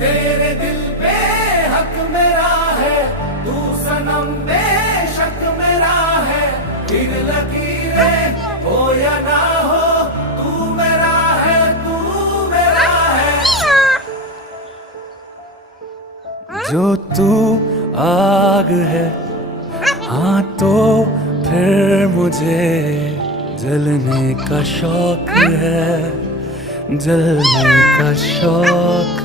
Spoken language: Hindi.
तेरे दिल पे हक मेरा है, तू सनम बेशक मेरा है। फिर लकीरें हो या ना हो, तू मेरा है, तू मेरा है। जो तू आग है, हाँ तो फिर मुझे जलने का शौक है, जलने का शौक।